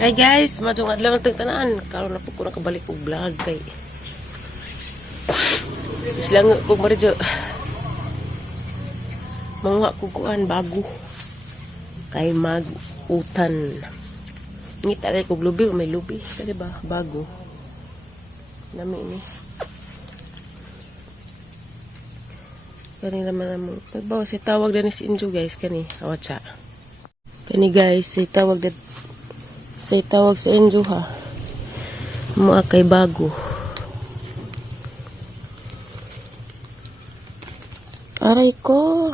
Hi guys, madung adlaw ng tagtanaan. Karon na po ko nakabalik og vlog kay. Islang ko maridyo. Mga kukuan bago. Kay mag-utan. Ngita kay kog lubi o may lubi, kasi ba bago. Nami ini. Kani naman mo. Pagbawa si tawag din si Injo guys kani, awatsa. Kani guys, si tawag din say tawag sa Enjo ha. Mga kay bago. Aray ko.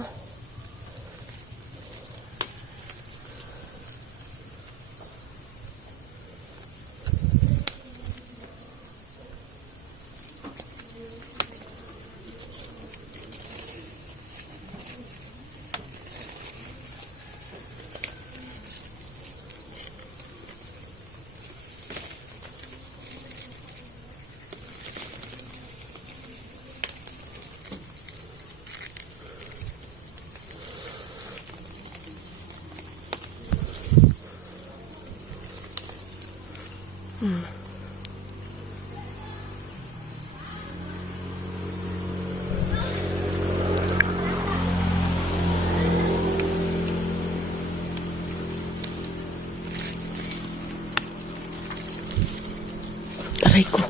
Aray ko.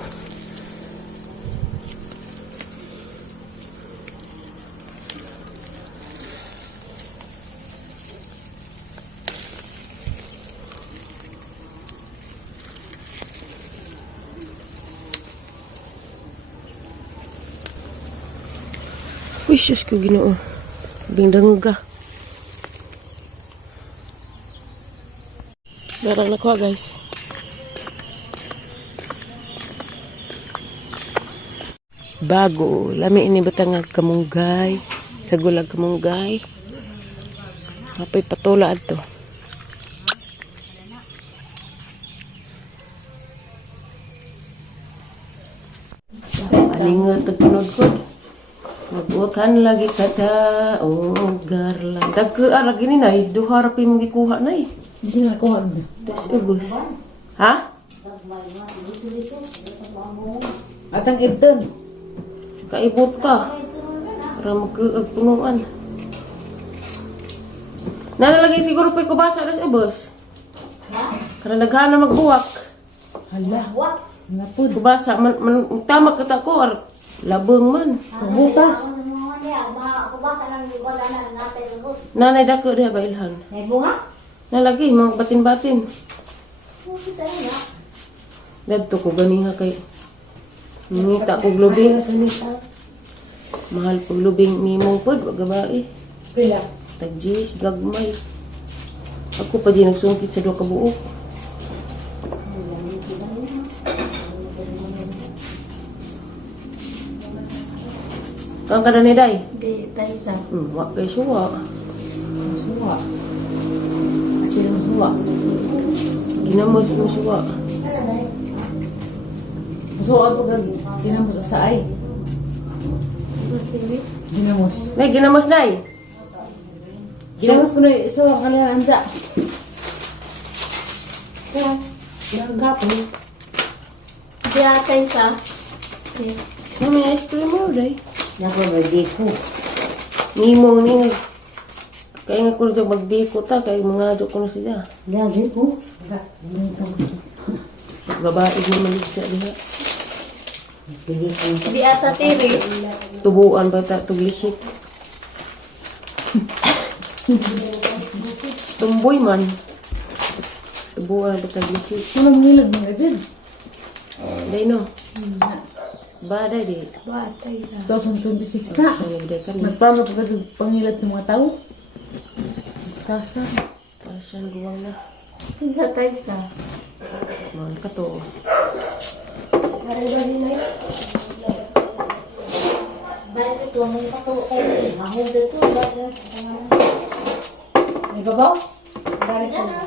Uy, Diyos ko Ginoo. Bingdang ka. Darang na ko guys. Bago. Lami ini batang kamunggay. Sa gulag kamunggay. Apoy patula ato. Alingot at pinudkod. Magbutan lagi kada o garlang. Dagka lagi ni nay duha ra pi mong gikuha nay. Bisa nakuha mo. Das ubos. Ha? Atang ibton. Kaibot ka. Para magkaag punuan. Nalalagay siguro pa kubasa das ubos. Karena naghana magbuwak. Hala. Ngapod. Kubasa man tama kata ko labeng man. Butas. Nanay dako diha ba ilhan? May bunga? Nalagi mga batin-batin. Dadto ko ganiha kay ngita ko lubing. Mahal ko lubing nimong pod wag gabae. Pila. Tagjis gagmay. Ako pa di nagsungkit sa duha ka buok. Kang kada ni day? Di, tayo na. Wa kay suwa. Suwa. Asilang suwa. Ginamos mo suwa. Suwa po gag ginamos sa ay. Ginamos. Nay ginamos day. Ginamos ko na suwa kanila anda. Kaya, nagapon. Di atay ka. May ice cream mo day. Nako ba di ko. Nimo ni kaya nga ko dyan magbiko ta kaya mga dyan ko na sila. Lagi ko. Babae mo maligsa diha. Di ata tiri. Tubuan ba ta tuglisik. Tumboy man. Tubuan ba tuglisik. Walang nilag mga dyan. Day no. Bada di. Batay na. 2026 na. Day ka ni. Nagpama pa ka pangilat sa mga tao. Kasan. Pasan guwang na. Gatay ka. Man ka to. Hari ba nila? Balik ito, ang mga pato kayo. Mahal dito. May babaw? Balik sa mga.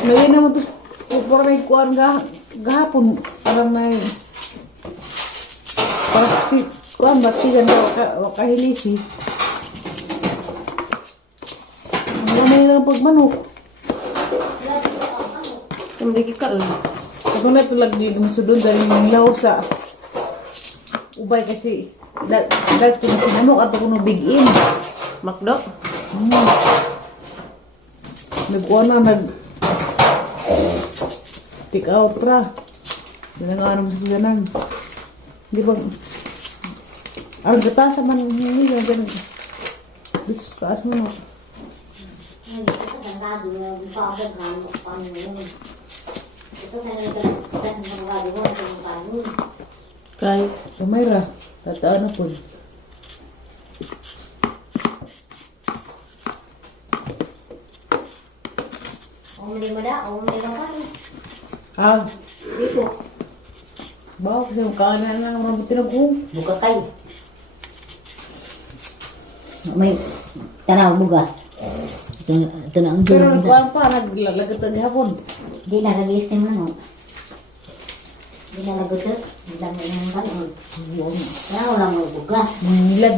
May Dahil naman to, para may kuhan gahapon, parang may, parang kuhan, batigan na wakahilisi. Wala na pagmanok. Hindi ka Ako na ito lagi masudod dahil yung law sa ubay kasi dahil ito na sinanok at ako na big in. Makdo? Nagkuha na take out pra. Yan ang anong susanan. Di ba? Ang gatasa man hindi na ganun. Dito sa taas mo. Ay, ito tandado na yung pagod na ano paano yun. Ito na yung tandado mo yung paano. Kay. Mayra, tataan na po. Umuli mo na, umuli mo pa. Ah, Dito, bawa kasi makanan na ng mga tinagong. buka kayo. May tanaw buga. Ito na ang Pero dulo. nagkuhan pa, naglagat ang hapon. Hindi na nag-iis na mo. Hindi na nagutot. Hindi lang yung kanon. Kaya wala mo buga. Nilad.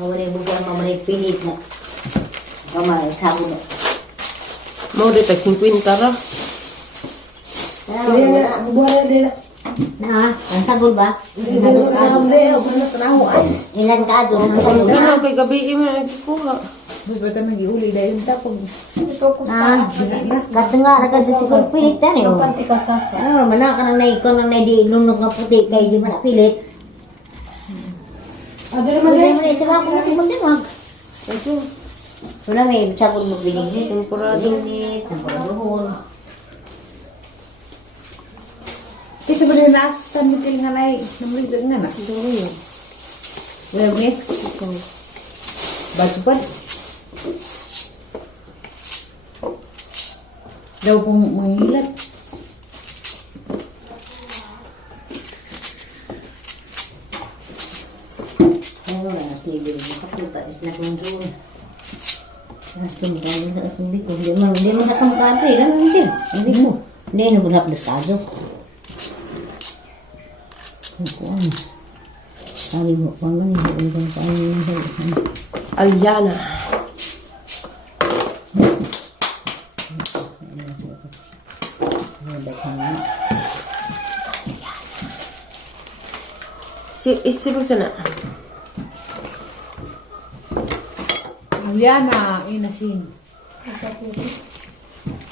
Mawala yung buga, mawala yung pilit na. Mawala yung sabon na. Mau dia tag 50 ra. Buwan na. Na, ang sabon ba? Ilan ka doon? Ano kay gabi mo nagkuha. May bata nag-iuli dahil yung tapog. Ah, kata nga, nagkado siguro pilit yan eh. Ano, mana ka nang naikon nang naidi lunok nga puti kay di man pilit. Ada naman din sa mga kumagdimag. Ito, Wala may sabon mo binigit. Temporado. Binigit, temporado. Ito ba rin naasan mo kayo nga na namligdag nga na? dumi yun. Wala mo eh. Ikaw. Basupan. Daw pong mangilat. Ano na, sige, makapunta na kung doon. Tumutay na sa hindi ko. Hindi mo sa kamukadre. Hindi mo. Hindi na bulap daskado. Kuan. Sabi mo, kung ano yung Alyana. Isip sana. Aliana inasin.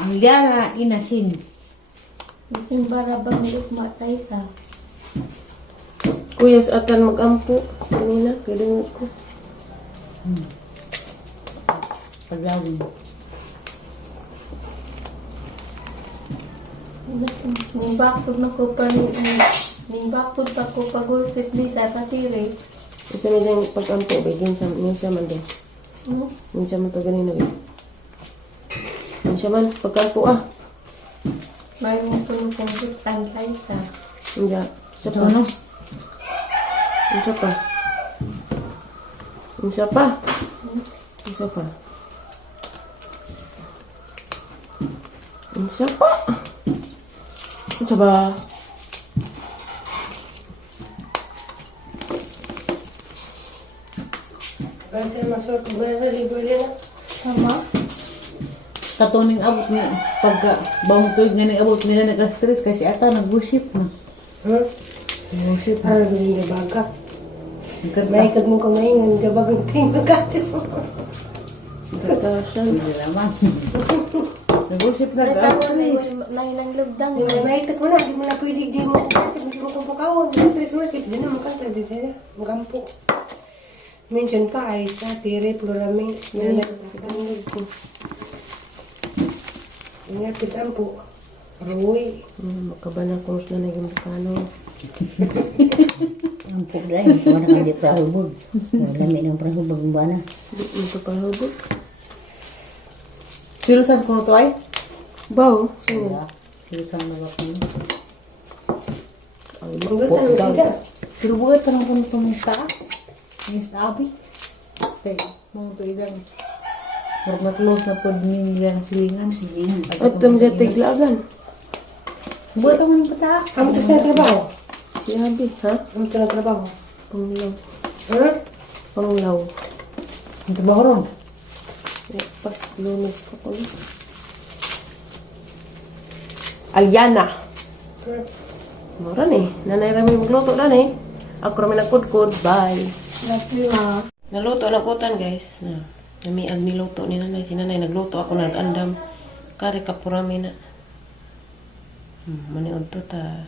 Aliana inasin. Yung barabang lukma tayo sa Kuya sa atan magampo. Kanina, kailangan ko. Paglawin. nimbakod na ko pa nimbakod pa ko pagulpit ni sa katiri. Isa na dyan pag-ampo, minsan man din. Minsan man to ganina. Minsan man, pag-ampo May mo po nung pangkutan tayo sa Hindi. Isa pa. Ano? Isa pa. Isa pa. Isa pa. Isa pa. Isa ba? Kasi masuk ko ba sa libro nila? sama. Katuning abot niya. Pagka bawang tuwid nga abot nila nag-stress kasi ata nag-worship na. Worship na. Ano ba yung baga? Nagkanta. Naikag mo kamay ng gabagang tingin ka. Katasan. Hindi naman. Nag-worship na Natawa stress. na yun ang lugdang. Di mo naikag mo na, di mo na pwede, di mo kasi hindi mo kung pagkawon. Stress worship, di na makanta, di sila. Magampo. Mention pa ay sa tire, plurame. Nangyay ko. Ingat kita po. Ruy. Makabana ko sa naging Ang pugday, wala kang di prahubog. Wala may ng prahubog ba na. Di mo pa hubog. Sirusan ko to ay? Baw, sino? Sirusan na ba ko? Manggutan mo siya. Sirubugat ka ng punto mong taa. May sabi. Okay, mga to isang. Huwag na close na po nila ng silingan. At dam siya tiglagan. Buhat ako ng bata. Kamu to sa trabaho? Si Habi, ha? Kamu to sa trabaho? Panglaw. Hmm? Panglaw. Ang trabaho ron. Pas lunes ko ko. Alyana. Mura ni. Nanay rami magluto na ni. Ako rami nagkudkod. Bye. Naluto na kutan guys. Namiag niluto ni nanay. Si nanay nagluto ako nag-andam. Kari kapurami na. Maniod to ta.